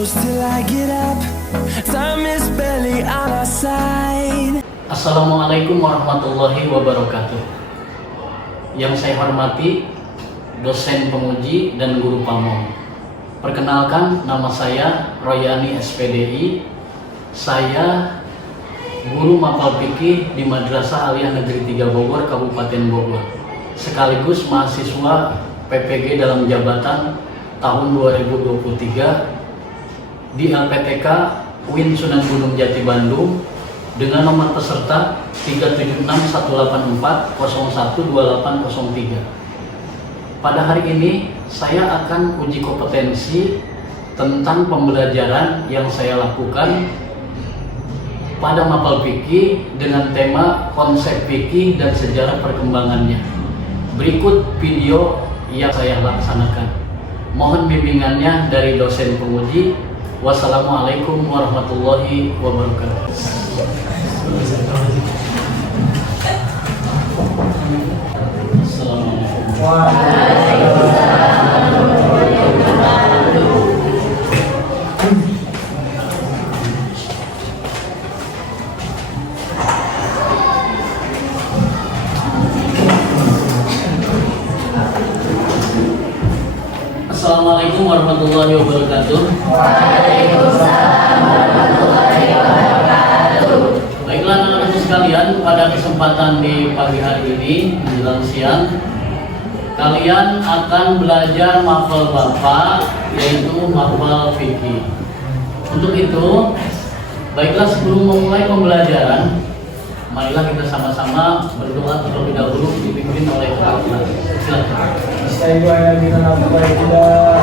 close till I get up. Time is barely on our side. Assalamualaikum warahmatullahi wabarakatuh. Yang saya hormati dosen penguji dan guru pamong. Perkenalkan, nama saya Royani SPDI. Saya guru mapal fikih di Madrasah Aliyah Negeri 3 Bogor, Kabupaten Bogor. Sekaligus mahasiswa PPG dalam jabatan tahun 2023 di LPTK UIN Sunan Gunung Jati Bandung dengan nomor peserta 376-184-012803. Pada hari ini saya akan uji kompetensi tentang pembelajaran yang saya lakukan pada mapal fikih dengan tema konsep fikih dan sejarah perkembangannya. Berikut video yang saya laksanakan. Mohon bimbingannya dari dosen penguji. Wassalamualaikum warahmatullahi wabarakatuh. Assalamualaikum warahmatullahi wabarakatuh. Waalaikumsalam warahmatullahi wabarakatuh. Baiklah anak-anakku sekalian, pada kesempatan di pagi hari ini menjelang siang, kalian akan belajar mafal Bapak, yaitu mafal fikih. Untuk itu, baiklah sebelum memulai pembelajaran, marilah kita sama-sama berdoa terlebih dahulu dipimpin oleh Allah. Silakan. Assalamualaikum warahmatullahi wabarakatuh.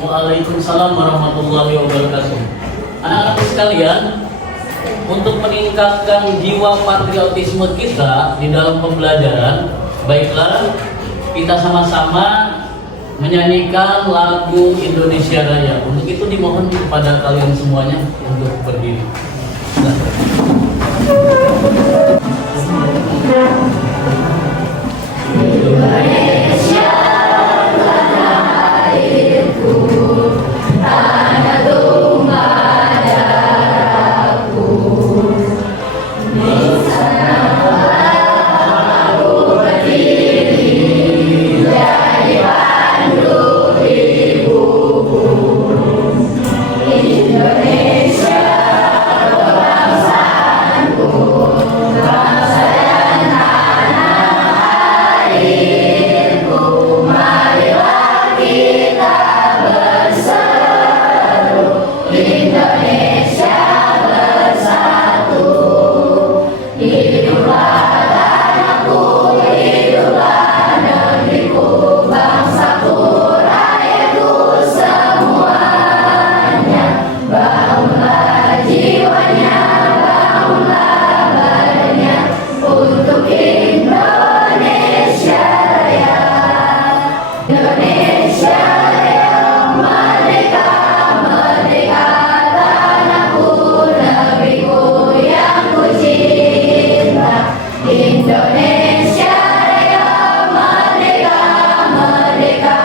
Waalaikumsalam warahmatullahi wabarakatuh. Anak-anak sekalian, untuk meningkatkan jiwa patriotisme kita di dalam pembelajaran, baiklah kita sama-sama menyanyikan lagu Indonesia Raya. Untuk itu dimohon kepada kalian semuanya untuk berdiri. Indonesia tanah airku, tanah tumpah darahku. Di sanalah aku berdiri, jadi pandu ibuku. Indonesia kebangsaanku, bangsa dan tanah airku. Marilah kita berseru, Indonesia bersatu. Hiduplah tanahku, hiduplah negeriku, bangsaku, rakyatku semuanya. Bangunlah jiwanya, bangunlah badannya untuk Indonesia Raya. Indonesia Raya, merdeka, merdeka, tanahku, negeriku yang ku cinta. Indonesia Raya, merdeka, merdeka,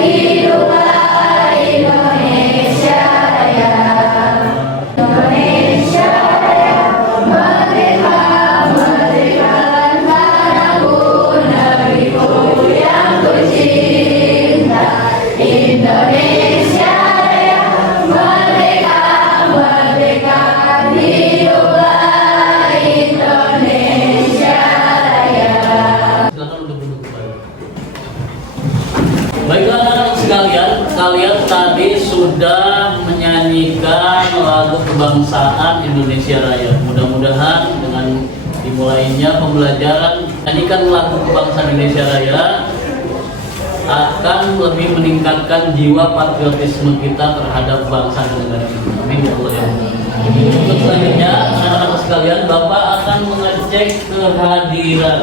hiduplah Indonesia Raya. Indonesia Raya, merdeka, merdeka, tanahku, negeriku yang ku cinta. Indonesia Raya, merdeka. lagu kebangsaan Indonesia Raya. Mudah-mudahan dengan dimulainya pembelajaran nyanyikan lagu kebangsaan Indonesia Raya akan lebih meningkatkan jiwa patriotisme kita terhadap bangsa dan negara kita. Amin ya Allah ya. Untuk selanjutnya, anak-anak sekalian, Bapak akan mengecek kehadiran.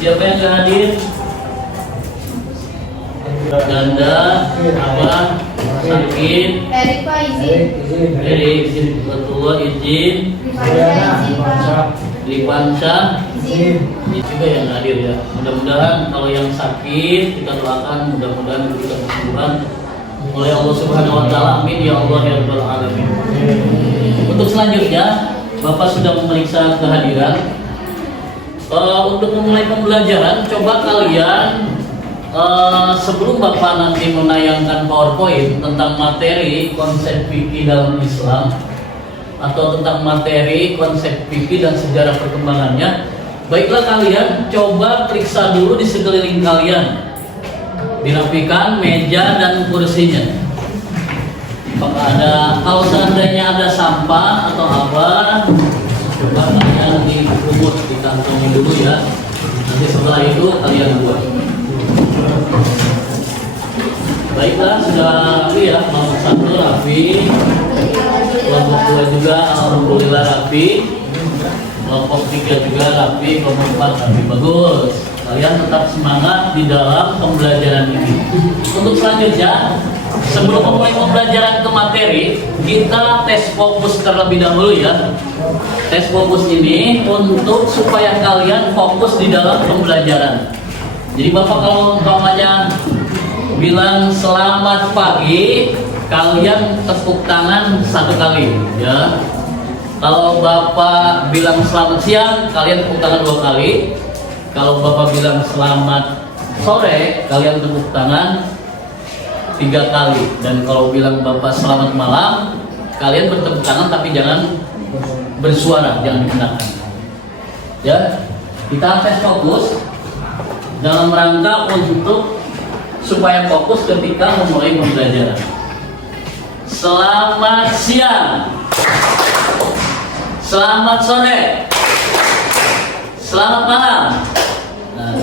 Siapa yang hadir? Ganda, Abah, sakit. Erik Pak izin. Erik, izin ketua, izin. Lipansa, Izin. ini juga yang hadir ya. Mudah-mudahan kalau yang sakit kita doakan mudah-mudahan diberikan kesembuhan oleh Allah Subhanahu Wa Taala. Amin ya Allah ya Rabbal Alamin. Untuk selanjutnya, Bapak sudah memeriksa kehadiran. Untuk memulai pembelajaran, coba kalian sebelum Bapak nanti menayangkan PowerPoint tentang materi konsep fikih dalam Islam atau tentang materi konsep fikih dan sejarah perkembangannya, baiklah kalian coba periksa dulu di sekeliling kalian, dirapikan meja dan kursinya. Apakah kalau seandainya ada sampah atau apa, coba kalian dikumut, dikantongi dulu ya. Nanti setelah itu kalian buat. Baiklah, sudah rapi ya, kelompok 1 rapi, kelompok 2 juga alhamdulillah rapi, kelompok 3 juga rapi, kelompok 4 rapi. Bagus, kalian tetap semangat di dalam pembelajaran ini. Untuk selanjutnya, sebelum memulai pembelajaran ke materi, kita tes fokus terlebih dahulu ya. Tes fokus ini untuk supaya kalian fokus di dalam pembelajaran. Jadi Bapak kalau umpamanya bilang selamat pagi, kalian tepuk tangan 1 kali ya. Kalau Bapak bilang selamat siang, kalian tepuk tangan 2 kali. Kalau Bapak bilang selamat sore, kalian tepuk tangan 3 kali. Dan kalau bilang Bapak selamat malam, kalian bertepuk tangan tapi jangan bersuara, jangan dikenakan. Ya, kita tes fokus dalam rangka untuk supaya fokus ketika memulai pembelajaran. Selamat siang, selamat sore, selamat malam. Nah,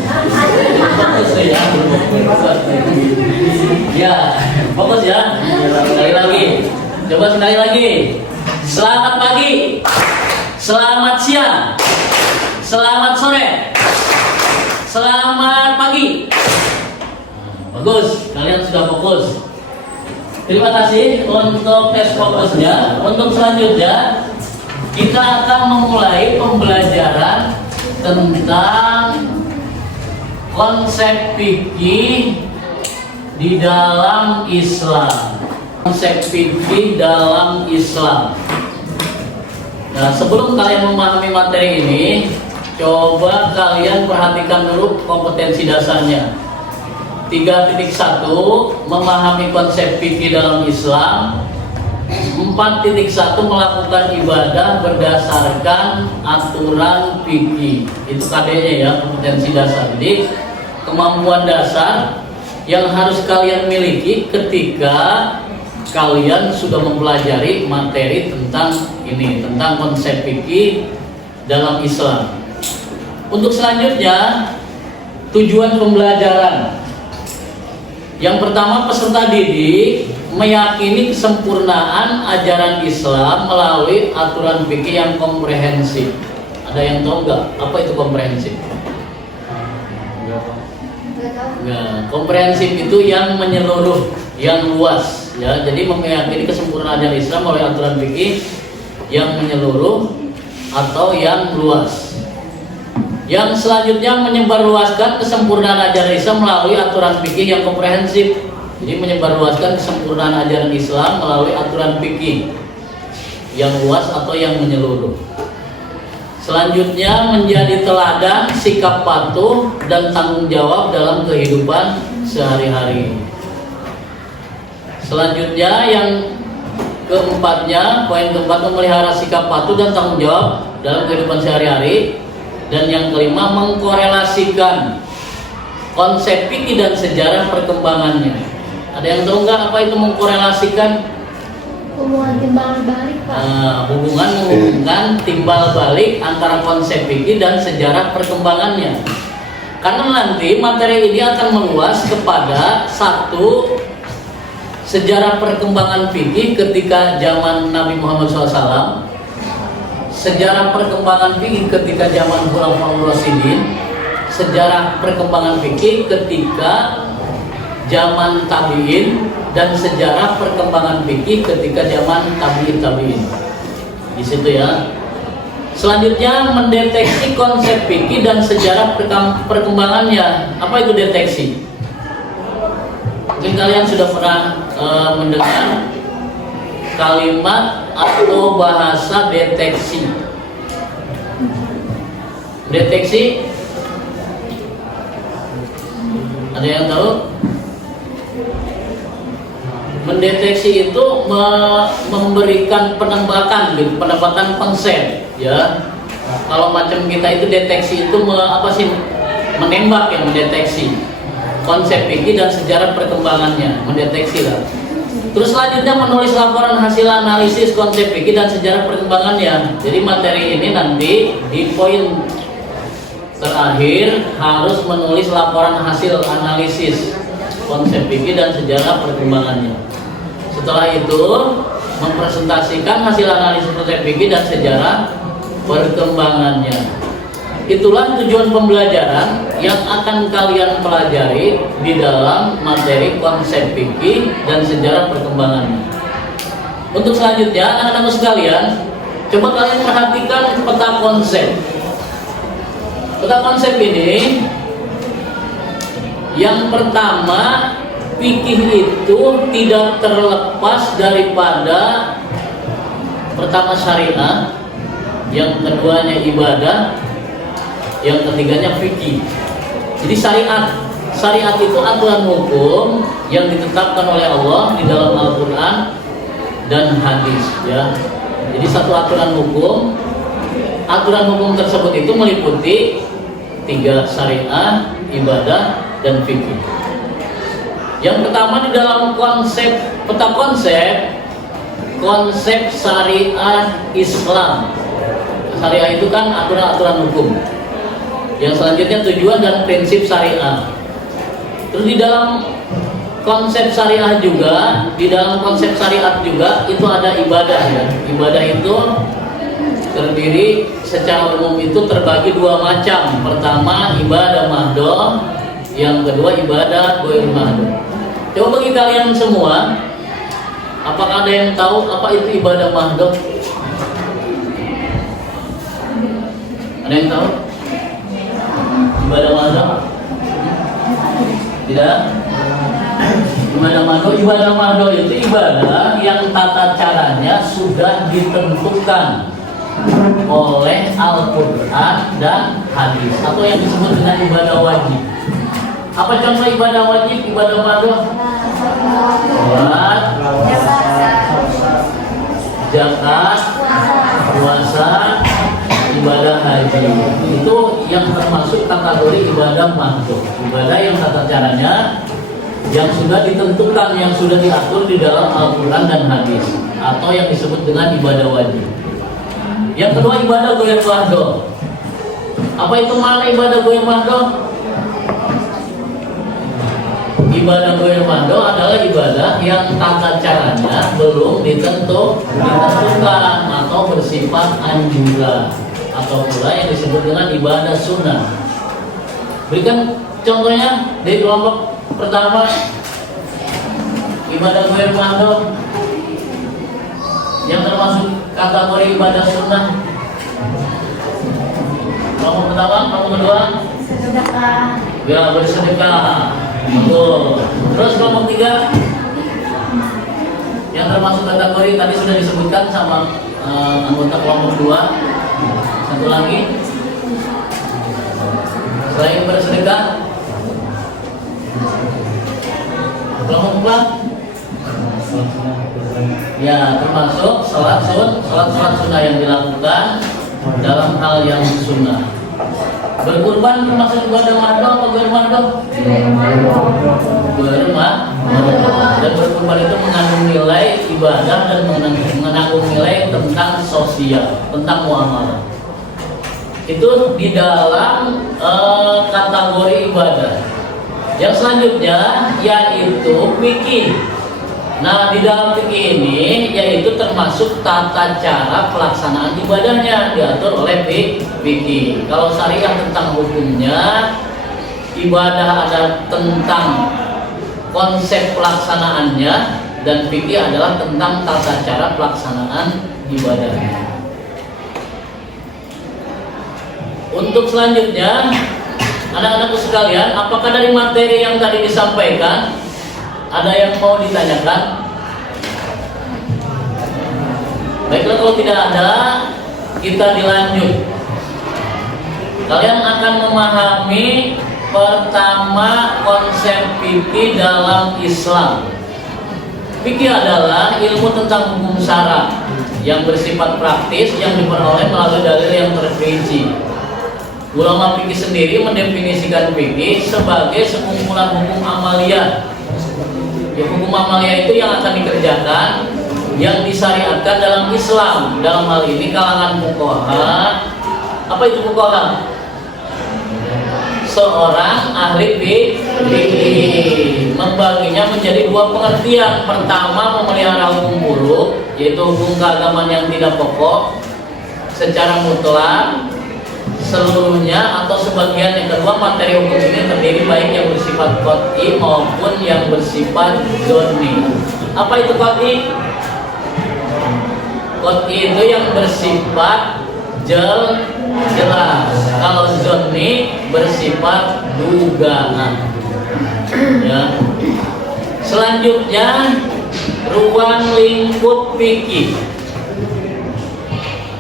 fokus ya, ya, fokus ya. Sekali lagi, coba sekali lagi. Selamat pagi, selamat siang, selamat sore, selamat pagi. Bagus, kalian sudah fokus. Terima kasih untuk tes fokusnya. Untuk selanjutnya, kita akan memulai pembelajaran tentang konsep fikih di dalam Islam. Konsep fikih dalam Islam. Nah, sebelum kalian memahami materi ini, coba kalian perhatikan dulu kompetensi dasarnya. 3.1 memahami konsep fikih dalam Islam. 4.1 melakukan ibadah berdasarkan aturan fikih. Itu KD-nya ya, kompetensi dasar. Jadi kemampuan dasar yang harus kalian miliki ketika kalian sudah mempelajari materi tentang ini, tentang konsep fikih dalam Islam. Untuk selanjutnya, tujuan pembelajaran. Yang pertama, peserta didik meyakini kesempurnaan ajaran Islam melalui aturan fikih yang komprehensif. Ada yang tahu nggak apa itu komprehensif? Nggak. Komprehensif itu yang menyeluruh, yang luas. Ya, jadi meyakini kesempurnaan ajaran Islam melalui aturan fikih yang menyeluruh atau yang luas. Yang selanjutnya menyebarluaskan kesempurnaan ajaran Islam melalui aturan fikih yang komprehensif. Jadi menyebarluaskan kesempurnaan ajaran Islam melalui aturan fikih yang luas atau yang menyeluruh. Selanjutnya menjadi teladan, sikap patuh dan tanggung jawab dalam kehidupan sehari-hari. Selanjutnya yang keempatnya, poin keempat, memelihara sikap patuh dan tanggung jawab dalam kehidupan sehari-hari. Dan yang kelima, mengkorelasikan konsep fikih dan sejarah perkembangannya. Ada yang tahu nggak apa itu mengkorelasikan? Hubungan timbal balik, Pak. Hubungan menghubungkan timbal balik antara konsep fikih dan sejarah perkembangannya. Karena nanti materi ini akan meluas kepada satu, sejarah perkembangan fikih ketika zaman Nabi Muhammad SAW, sejarah perkembangan fikih ketika zaman Khulafaur Rasyidin, sejarah perkembangan fikih ketika zaman tabi'in, dan sejarah perkembangan fikih ketika zaman tabi'in. Di situ ya. Selanjutnya mendeteksi konsep fikih dan sejarah perkembangannya. Apa itu deteksi? Mungkin kalian sudah pernah mendengar kalimat atau bahasa deteksi. Deteksi? Ada yang tahu? Mendeteksi itu memberikan penembakan, penempatan konsep, ya. Kalau macam kita itu deteksi itu menembak, yang mendeteksi konsep fikih dan sejarah perkembangannya, mendeteksi lah. Terus selanjutnya menulis laporan hasil analisis konsep fikih dan sejarah perkembangannya. Jadi materi ini nanti di poin terakhir harus menulis laporan hasil analisis konsep fikih dan sejarah perkembangannya. Setelah itu mempresentasikan hasil analisis konsep fikih dan sejarah perkembangannya. Itulah tujuan pembelajaran yang akan kalian pelajari di dalam materi konsep fikih dan sejarah perkembangannya. Untuk selanjutnya, anak-anak sekalian, coba kalian perhatikan peta konsep. Peta konsep ini, yang pertama, fikih itu tidak terlepas daripada pertama syariah, yang keduanya ibadah, yang ketiganya fikih. Jadi syariat itu aturan hukum yang ditetapkan oleh Allah di dalam Al-Quran dan hadis, ya. Jadi satu aturan hukum tersebut itu meliputi 3, syariah, ibadah, dan fikih. Yang pertama di dalam peta konsep syariah Islam. Syariah itu kan aturan-aturan hukum. Yang selanjutnya tujuan dan prinsip syariah. Terus di dalam konsep syariah juga, di dalam konsep syariat juga itu ada ibadah, ya. Ibadah itu terdiri secara umum itu terbagi 2 macam. Pertama ibadah mahdoh, yang kedua ibadah ghair mahdoh. Coba bagi kalian semua, apakah ada yang tahu apa itu ibadah mahdoh? Ada yang tahu? Ibadah mahdoh? Tidak? Ibadah mahdoh itu ibadah yang tata caranya sudah ditentukan oleh Al-Quran dan hadis, atau yang disebut dengan ibadah wajib. Apa contoh ibadah wajib, ibadah mahdoh? Salat, zakat, puasa, ibadah haji. Itu yang termasuk kategori ibadah mahdoh. Ibadah yang tata caranya yang sudah ditentukan, yang sudah diatur di dalam Al-Quran dan hadis, atau yang disebut dengan ibadah wajib. Yang kedua ibadah ghair mahdoh. Apa itu makna ibadah ghair mahdoh? Ibadah ghair mahdoh adalah ibadah yang tata caranya belum ditentukan atau bersifat anjuran, atau pula yang disebut dengan ibadah sunnah. Berikan contohnya di kelompok pertama, ibadah ghair mahdoh yang termasuk kategori ibadah sunnah. Kelompok pertama, kelompok kedua, Sedekah. ya bersedekah. Betul. Terus kelompok 3 yang termasuk kategori tadi sudah disebutkan sama anggota kelompok 2. Satu lagi, selain bersedekah, kelompok 4 ya termasuk sholat sunnah yang dilakukan dalam hal yang sunnah. Berkurban termasuk ibadah mahdo atau bermahdo? Bermahdo. Dan berkurban itu mengandung nilai ibadah dan mengandung nilai tentang sosial, tentang muamalah. Itu di dalam kategori ibadah. Yang selanjutnya yaitu fikih. Nah, di dalam fikih ini yaitu termasuk tata cara pelaksanaan ibadahnya diatur oleh fikih. Kalau syariah tentang hukumnya, ibadah ada tentang konsep pelaksanaannya, dan fikih adalah tentang tata cara pelaksanaan ibadahnya. Untuk selanjutnya, anak-anakku sekalian, apakah dari materi yang tadi disampaikan ada yang mau ditanyakan? Baiklah, kalau tidak ada, kita dilanjut. Kalian akan memahami pertama konsep fikih dalam Islam. Fikih adalah ilmu tentang hukum syara yang bersifat praktis yang diperoleh melalui dalil yang terperinci. Ulama fikih sendiri mendefinisikan fikih sebagai sekumpulan hukum amaliyah. Ya, hukum amaliyah itu yang akan dikerjakan, yang disyariatkan dalam Islam. Dalam hal ini kalangan fuqaha. Apa itu fuqaha? Seorang ahli fikih membaginya menjadi dua pengertian. Pertama, memelihara hukum buruk, yaitu hukum keagamaan yang tidak pokok secara mutlak seluruhnya atau sebagian. Yang kedua, materi hukum ini terdiri baik yang bersifat qat'i maupun yang bersifat dzanni. Apa itu qat'i? Qat'i itu yang bersifat jelas. Kalau dzanni bersifat dugaan. Ya. Selanjutnya, ruang lingkup fikih.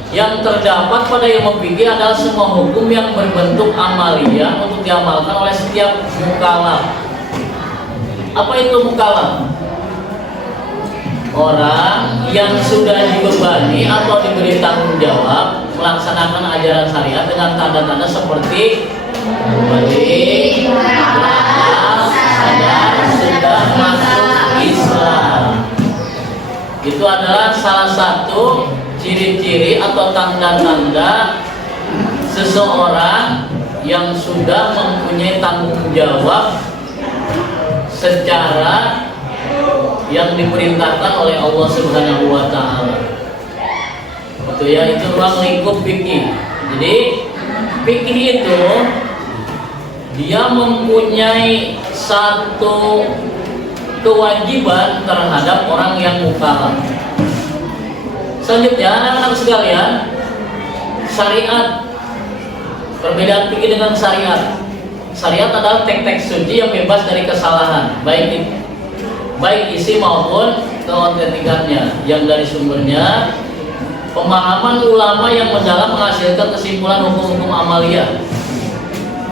Yang terdapat pada ilmu fikih adalah semua hukum yang berbentuk amaliyah untuk diamalkan oleh setiap mukallaf. Apa itu mukallaf? Orang yang sudah dibebani atau diberi tanggung jawab melaksanakan ajaran syariat dengan tanda-tanda seperti balik, sadar, sudah masuk Islam. Itu adalah salah satu ciri-ciri atau tanda-tanda seseorang yang sudah mempunyai tanggung jawab secara yang diperintahkan oleh Allah Subhanahu wa taala. Itu ya, itu ruang lingkup fikih. Jadi fikih itu dia mempunyai satu kewajiban terhadap orang yang mukallaf. Selanjutnya, anak-anak sekalian, syariat. Perbedaan fikih dengan syariat. Syariat adalah teks-teks suci yang bebas dari kesalahan, baik isi maupun keautentikannya, yang dari sumbernya pemahaman ulama yang mendalam menghasilkan kesimpulan hukum-hukum amaliyah.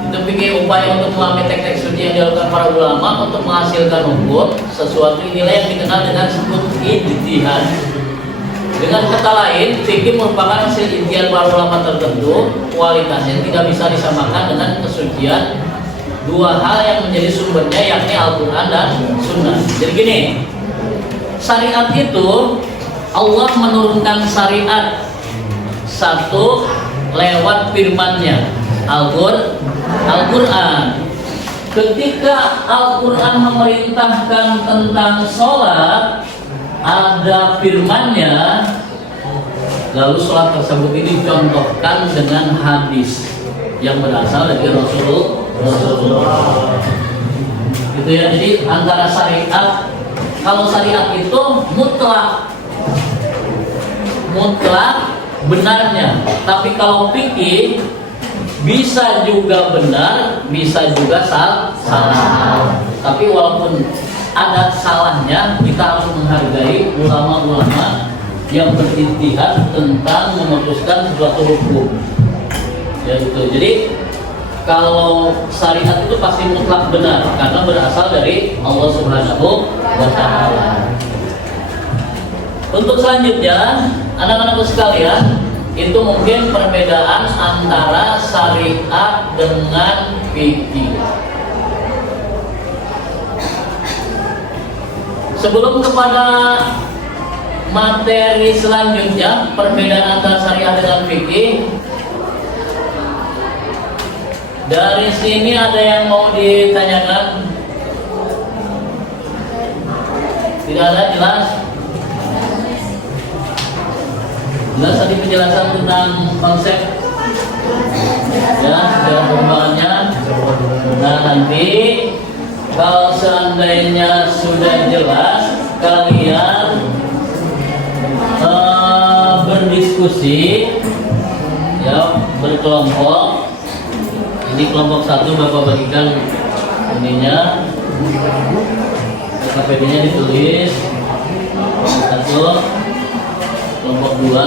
Itu fikih upaya untuk memahami teks-teks suci yang dilakukan para ulama untuk menghasilkan hukum sesuatu inilah yang dikenal dengan sebut ijtihad. Dengan kata lain, fikih merupakan hasil ijtihad para ulama tertentu. Kualitasnya tidak bisa disamakan dengan kesucian dua hal yang menjadi sumbernya, yakni Al-Quran dan Sunnah. Jadi gini, syariat itu Allah menurunkan syariat satu lewat firman-Nya, Al-Quran. Ketika Al-Quran memerintahkan tentang sholat, ada firman-Nya, lalu sholat tersebut ini dicontohkan dengan hadis yang berasal dari Rasulullah. Gitu ya. Jadi antara syariat, kalau syariat itu mutlak benarnya, tapi kalau fikih bisa juga benar, bisa juga salah. Tapi walaupun ada salahnya, kita harus menghargai ulama-ulama yang berijtihad tentang memutuskan suatu hukum. Ya gitu. Jadi kalau syariat itu pasti mutlak benar karena berasal dari Allah Subhanahu wa taala. Untuk selanjutnya, anak-anakku sekalian, itu mungkin perbedaan antara syariat dengan fikih. Sebelum kepada materi selanjutnya, perbedaan antara syariat dengan fikih, dari sini ada yang mau ditanyakan? Tidak ada, jelas? Jelas tadi penjelasan tentang konsep ya, dan perkembangannya. Nah, nanti kalau seandainya sudah jelas, kalian berdiskusi ya, berkelompok. Ini kelompok 1 Bapak bagikan ininya, KPD-nya ditulis 1, kelompok 2,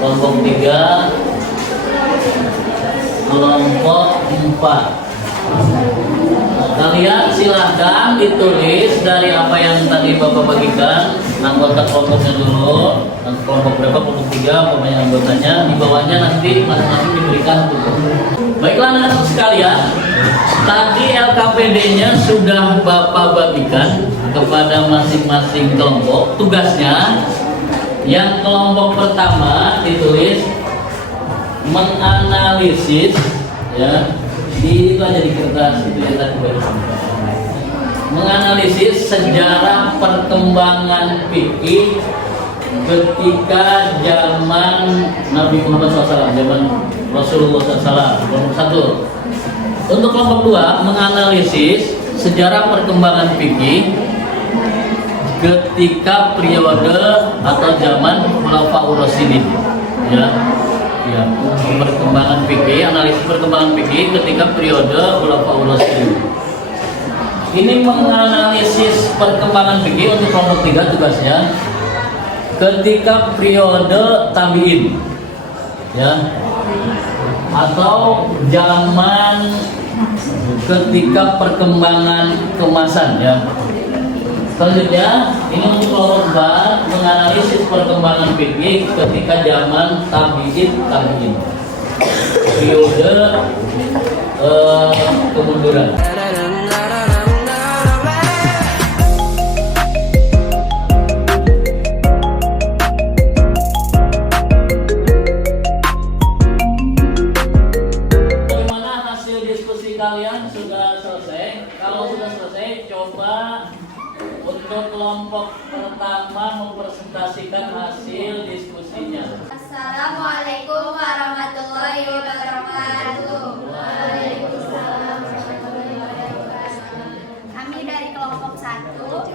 kelompok 3, kelompok 4. Kalian silahkan ditulis dari apa yang tadi Bapak bagikan, anggota kelompoknya dulu, kelompok berapa, kelompok 3, pokoknya anggotanya, di bawahnya nanti masing-masing diberikan tugas. Baiklah anak-anak sekalian, tadi LKPD-nya sudah Bapak bagikan kepada masing-masing kelompok. Tugasnya, yang kelompok pertama ditulis menganalisis ya. Itu aja di kertas itu yang tadi baru. Menganalisis sejarah perkembangan fikih ketika zaman Nabi Muhammad SAW, zaman Rasulullah SAW. Kelompok 1. Untuk kelompok 2, menganalisis sejarah perkembangan fikih ketika periode atau zaman Khulafaur Rasyidin. Ya, perkembangan fikih, analisis perkembangan fikih ketika periode Khulafaur Rasyidin. Ini menganalisis perkembangan fikih untuk kelompok 3 tugasnya ketika periode tabi'in, ya, atau zaman ketika perkembangan kemasan, ya. Selanjutnya, ini untuk kelompok 4 menganalisis perkembangan fikih ketika zaman tabi'in, periode kemunduran. Bagaimana hasil diskusi kalian? Sudah selesai? Kalau sudah selesai, coba untuk kelompok pertama mempresentasikan hasil diskusinya. Assalamualaikum warahmatullahi wabarakatuh. Waalaikumsalam warahmatullahi wabarakatuh. Kami dari kelompok 1,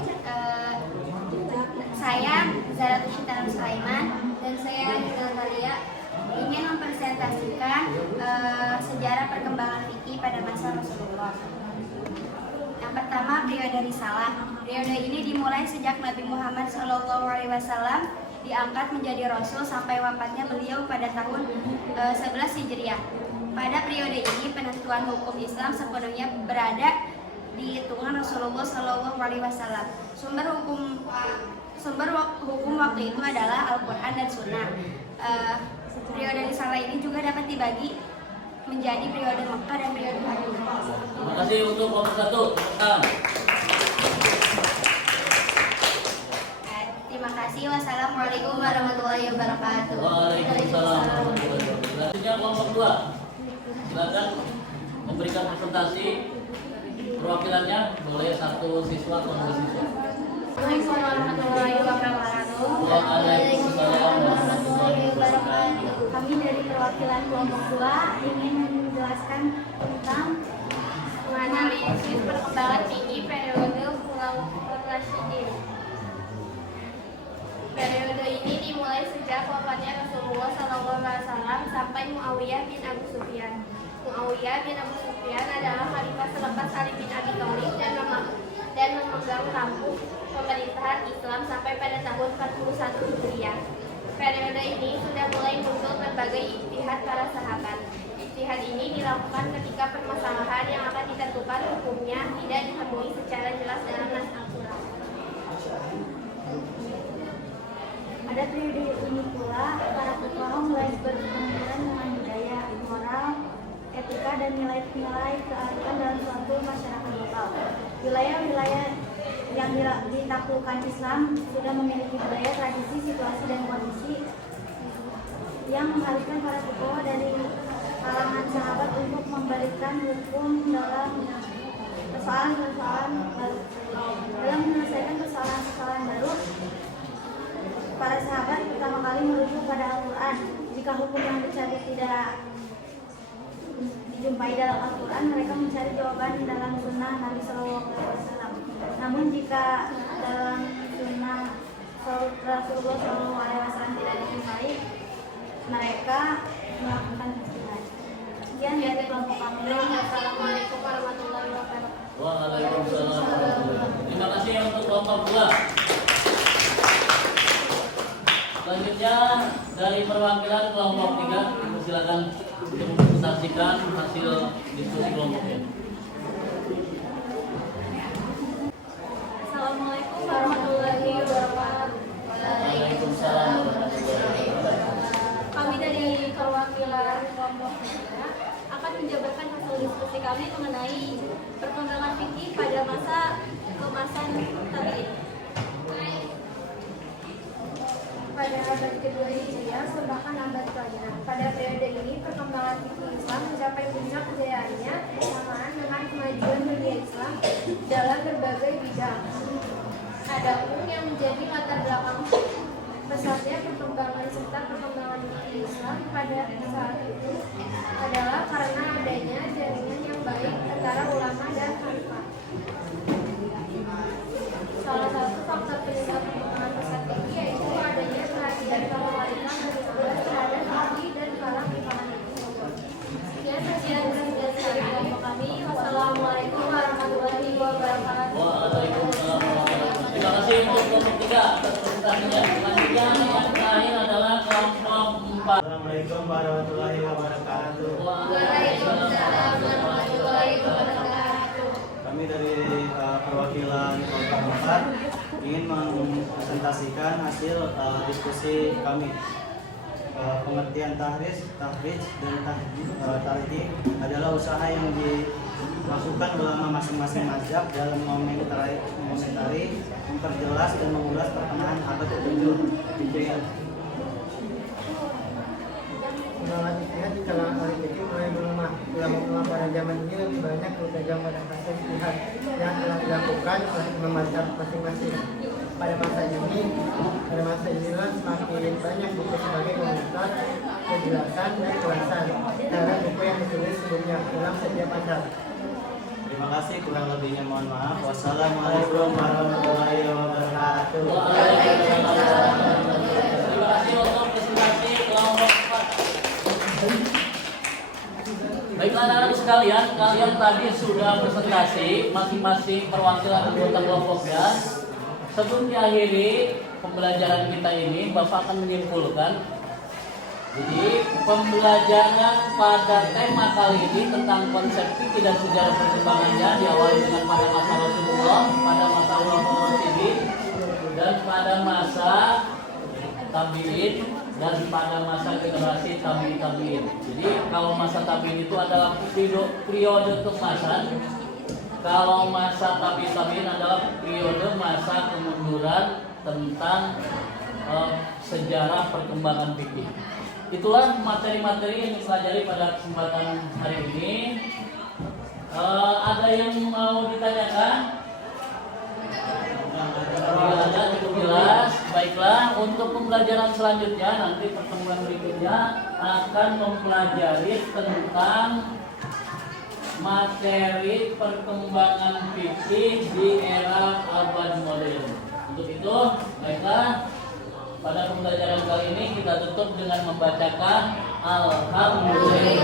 saya Zaratul Syaitan Sulaiman dan saya Natalia ingin mempresentasikan sejarah perkembangan fikih pada masa Rasulullah. Yang pertama, periode risalah. Periode ini dimulai sejak Nabi Muhammad SAW diangkat menjadi Rasul sampai wafatnya beliau pada tahun 11 Hijriah. Pada periode ini penentuan hukum Islam sepenuhnya berada di tangan Rasulullah SAW. Sumber hukum waktu itu adalah Al-Quran dan Sunnah. Periode risalah ini juga dapat dibagi menjadi periode Mekah dan periode Madinah. Terima kasih untuk kelompok 1. Terima kasih. Wassalamualaikum warahmatullahi wabarakatuh. Waalaikumsalam warahmatullahi wabarakatuh. Selanjutnya kelompok 2. Silakan memberikan presentasi perwakilannya, boleh 1 siswa atau 2 siswa. Assalamualaikum warahmatullahi wabarakatuh. Waalaikumsalam warahmatullahi wabarakatuh. Kami dari perwakilan kelompok 2 ingin menjelaskan tentang menganalisis perkembangan fikih periode Khulafaur Rasyidin. Periode ini dimulai sejak wafatnya Rasulullah SAW sampai Muawiyah bin Abu Sufyan. Muawiyah bin Abu Sufyan adalah khalifah selepas Ali bin Abi Thalib dan memegang tampuk pemerintahan Islam sampai pada tahun 41 Hijriah. Periode ini sudah mulai muncul berbagai ijtihad para sahabat. Ijtihad ini dilakukan ketika permasalahan yang akan ditentukan hukumnya tidak ditemui secara jelas dalam nas Al-Quran. Pada periode ini pula, para fuqaha mulai berpemikiran dengan budaya. dan nilai-nilai kearifan dalam suatu masyarakat lokal. Wilayah-wilayah yang ditaklukkan Islam sudah memiliki budaya, tradisi, situasi, dan kondisi yang mengharuskan para tokoh dari kalangan sahabat untuk memberikan hukum dalam persoalan-persoalan baru. Dalam menyelesaikan persoalan-persoalan baru, para sahabat pertama kali merujuk pada Al-Quran. Jika hukum yang dicari tidak dijumpai dalam Al-Quran, mereka mencari jawaban dalam sunnah Nabi SAW. Namun jika dalam sunnah Rasulullah SAW tidak dijumpai, mereka melakukan ijtihad. Sekian dari kelompok kami. Wassalamualaikum warahmatullahi wabarakatuh. Waalaikumsalam warahmatullahi wabarakatuh. Terima kasih untuk kelompok 2. Selanjutnya dari perwakilan kelompok 3, silakan presentasikan hasil diskusi kelompoknya. Assalamualaikum warahmatullahi wabarakatuh. Waalaikumsalam warahmatullahi wabarakatuh. Kami dari perwakilan kelompok 3 akan menjabarkan hasil diskusi kami mengenai perkembangan fikih pada masa keemasan tabi'in. Pada abad kedua Hijriah, merupakan abad ke-6. Pada periode ini, perkembangan fikih Islam mencapai puncak kejayaannya bersamaan dengan kemajuan dunia Islam dalam berbagai bidang. Adapun yang menjadi latar belakang pesatnya perkembangan serta perkembangan fikih Islam pada saat itu adalah karena adanya jaringan yang baik antara ulama dan khalifah. Salah satu faktor penyebab perkembangan pesat fikih yaitu adanya perhatian para wanita terhadap fikih dan para imam. Sekian dari kelompok kami. Wassalamualaikum warahmatullahi wabarakatuh. Waalaikumsalam warahmatullahi wabarakatuh. Terima kasih untuk kelompok 3 atas presentasinya. Selanjutnya yang terakhir adalah kelompok 4. Assalamualaikum warahmatullahi wabarakatuh. Waalaikumsalam warahmatullahi wabarakatuh. Kami dari perwakilan kelompok 4 ingin mempresentasikan hasil diskusi kami. Pengertian tahrij dan tarjih adalah usaha yang dilakukan ulama masing-masing mazhab dalam mengomentari, memperjelas dan mengulas pertengahan abad ke-7 Hijriah. Penolakan ijtihad di kalangan ahli fikih mulai melemah. Ulama-ulama pada zaman ini lebih banyak berpegang pada hasil ijtihad yang telah dilakukan oleh imam mazhab masing-masing. Pada masa inilah semakin banyak buku sebagai komunitas penjelasan dan ulasan terhadap buku yang ditulis sebelumnya dalam setiap mazhab. Terima kasih, kurang lebihnya mohon maaf. Wassalamualaikum warahmatullahi wabarakatuh. Waalaikumsalam. Terima kasih untuk presentasi kelompok 4. Baiklah anak-anak sekalian, kalian tadi sudah presentasi masing-masing perwakilan anggota kelompoknya. Sebelum diakhiri pembelajaran kita ini, Bapak akan menyimpulkan. Jadi pembelajaran pada tema kali ini tentang konsep fikih dan sejarah perkembangannya diawali dengan pada masa Rasulullah, pada masa Khulafaur Rasyidin, dan pada masa tabi'in, dan pada masa generasi tabi'in. Jadi kalau masa tabi'in itu adalah periode keemasan. Kalau masa tabi'in adalah periode masa kemunduran tentang sejarah perkembangan fikih. Itulah materi-materi yang dipelajari pada kesempatan hari ini. Ada yang mau ditanyakan? Tidak ada, cukup jelas. Baiklah, untuk pembelajaran selanjutnya nanti pertemuan berikutnya akan mempelajari tentang materi perkembangan fikih di era abad modern. Untuk itu, baiklah, pada pembelajaran kali ini kita tutup dengan membacakan Alhamdulillah.